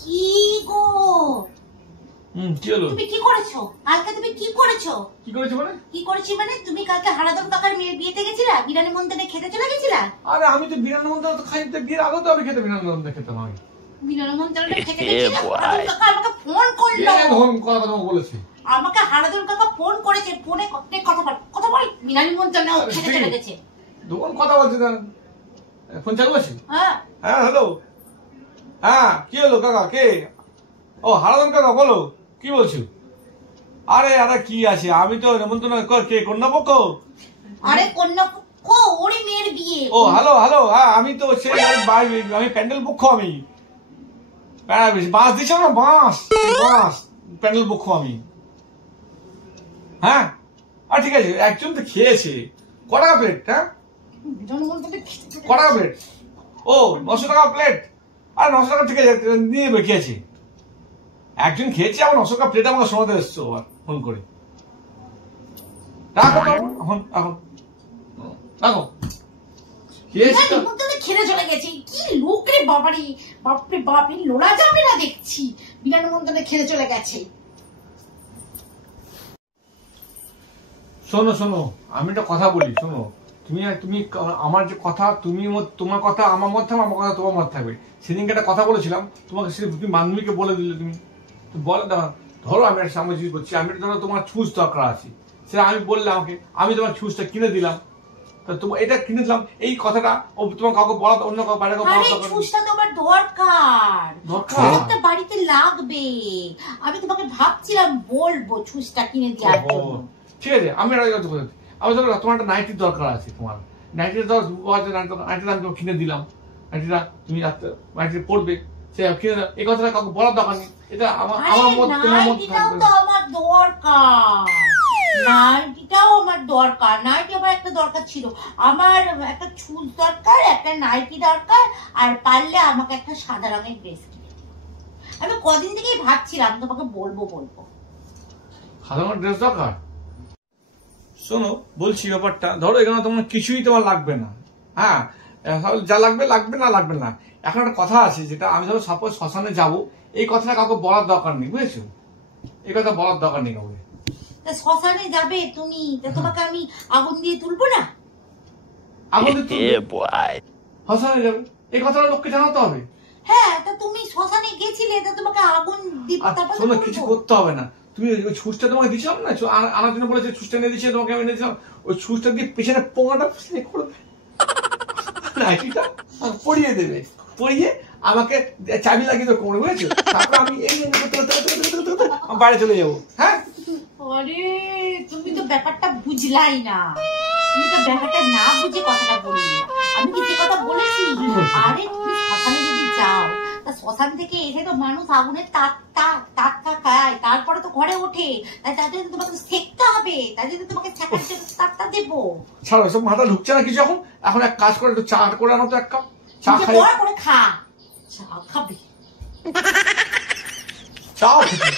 কি গো? কি হলো? তুমি কি করেছো কালকে? তুমি কি করেছো? কি করেছো মানে? কি করেছি মানে তুমি কালকে হারাদন কাকার মেয়ের বিয়েতে গেছিলা, বিরিয়ানি মন্দিরে খেতে চলে গেছিলা? আরে আমি তো বিরিয়ানি মন্দিরে তো খাইতে বিয়ের আগে তো আমি খেতে বিরিয়ানি মন্দিরে খেতাম আমি। বিরিয়ানি মন্দিরে খেতে গেছিলা? হারাদন কাকা আমাকে ফোন করলো। ধরুন কথা বলেছি। আমাকে হারাদন কাকা ফোন করেছে, ফোনে কথা বল বিরিয়ানি মন্দিরে খেতে চলে গেছে। দোকান কথা বলছি না, ফোন চালু আছে? হ্যাঁ হ্যাঁ হ্যালো, হ্যাঁ কি হলো কাকা? কে? ও হারাদন কাকা, বলো কি বলছো? আরে আরে কি আছে, আমি তো নেমন্তন্ন কে কন্যাপক্ষ? আরে কন্যাপক্ষ ওরে মেয়ের বিয়ে। ও হ্যালো হ্যালো, হ্যাঁ আমি তো সেই আমি প্যান্ডেল পক্ষ, আমি বাঁশ দিচ্ছ না, বাঁশ প্যান্ডেল পক্ষ আমি। হ্যাঁ আর ঠিক আছে, একজন তো খেয়েছে। ক টাকা প্লেট? হ্যাঁ ক টাকা প্লেট? ও 900 টাকা প্লেট। আর 900 টাকা ঠিক আছে, নিয়ে নেবে, খেয়েছে একজন, খেয়েছে আমার 900 টাকা প্লেট আমাকে শোনাতে এসছো আবার ফোন করে। রাখো এখন, এখন রাখো। খেলে চলে গেছে। কি লোক রে বাবারি, বাপরে বাপ, লোড়া যাবে না দেখছি। বিরাট মন্দিরে খেলে চলে গেছে। শোনো শোনো, আমি একটা কথা বলি, শোনো। তুমি আমার যে কথা, তোমার কথা আমার মত থাকবে, আমার কথা তোমার মত থাকবে। সেদিনকে একটা কথা বলেছিলাম তোমাকে, তুমি বান্ধবীকে বলে দিলে। তুমি বলে ধরো আমি একটা সামনে জিনিস করছি, আমি ধরো তোমার ছুঁচ দরকার আছে, সেটা আমি বললাম, আমাকে আমি তোমার ছুঁচটা কিনে দিলাম, তা তোমার এটা কিনে দিলাম, এই কথাটা ও তোমার কাউকে বলা, অন্য কাউকে বাইরে কাউকে বলা ছুঁচটা তো আমার দরকার বাড়িতে লাগবে। আমি তোমাকে ভাবছিলাম বলবো ছুঁচটা কিনে দেওয়ার জন্য। ঠিক আছে, আমি তোমার একটা নাইটির দরকার আছে, তোমার নাইটির নাইটিটা আমি কিনে দিলাম, নাইটিটা তুমি নাইটি পড়বে, সে কিনে দাও, এই কথাটা কাউকে বলার দরকার নেই। এটা আমার মত, তোমার মত থাকবে। আমার দরকার নাইটিটাও আমার দরকার। নাইটি আমার একটা দরকার ছিল, আমার একটা ছুঁচ দরকার, একটা নাইটি দরকার, আর পারলে আমাকে একটা সাদা রঙের ড্রেস কিনে। আমি কদিন থেকেই ভাবছিলাম তোমাকে বলবো। সাদা রঙের ড্রেস দরকার? শোনো বলছি ব্যাপারটা, ধরো এখানে তোমার কিছুই তোমার লাগবে না। হ্যাঁ যা লাগবে লাগবে না, লাগবে না। এখন একটা কথা আছে, যেটা আমি ধরো সাপোজ শ্মশানে যাবো, এই কথাটা কাউকে বলার দরকার নেই, বুঝেছো? এই কথা বলার দরকার নেই কাউকে। শ্মশানে যাবে তুমি, তোমাকে আমি আগুন দিয়ে তুলবো না? আগুন দিয়ে তুলবো? শ্মশানে যাবে, এই কথাটা লোককে জানাতে হবে। হ্যাঁ, তা তুমি শ্মশানে গেছিলে, তা তোমাকে আগুন দিব। শোনো, কিছু করতে হবে না। তুমি ওই ছুঁচটা তোমাকে দিয়েছিলাম না, আনার জন্য বলেছে, ছুঁচটা নিয়ে দিয়েছে তোমাকে, আমি দিয়েছিলাম। ওই ছুঁচটা দিয়ে পেছনে পোঙাটা করবে, নাইটিটা পরিয়ে দেবে, পরিয়ে আমাকে চাবি লাগিয়ে দেবে কোমরে, বুঝেছো? তারপর আমি এই বাইরে চলে যাবো। হ্যাঁ আরে তুমি তো ব্যাপারটা বুঝলাই না, তুমি তো ব্যাপারটা না বুঝে কথাটা বললি। আমি কি যে কথা বলেছি? আরে তুমি শ্মশানে যদি যাও, তা শ্মশান থেকে এসে তো মানুষ আগুনের তাতটা খায়, তারপরে তো ঘরে ওঠে, তাই তার জন্য তোমাকে সেকতে হবে, তাই জন্য তোমাকে সেকার জন্য তাতটা দেবো। ছাড়ো, সব মাথা ঢুকছে না কিছু। এখন এক কাজ করে, একটু চা করে আনো তো, এক কাপ চা খাই। করে খা, চা খাবে, চাও খেতে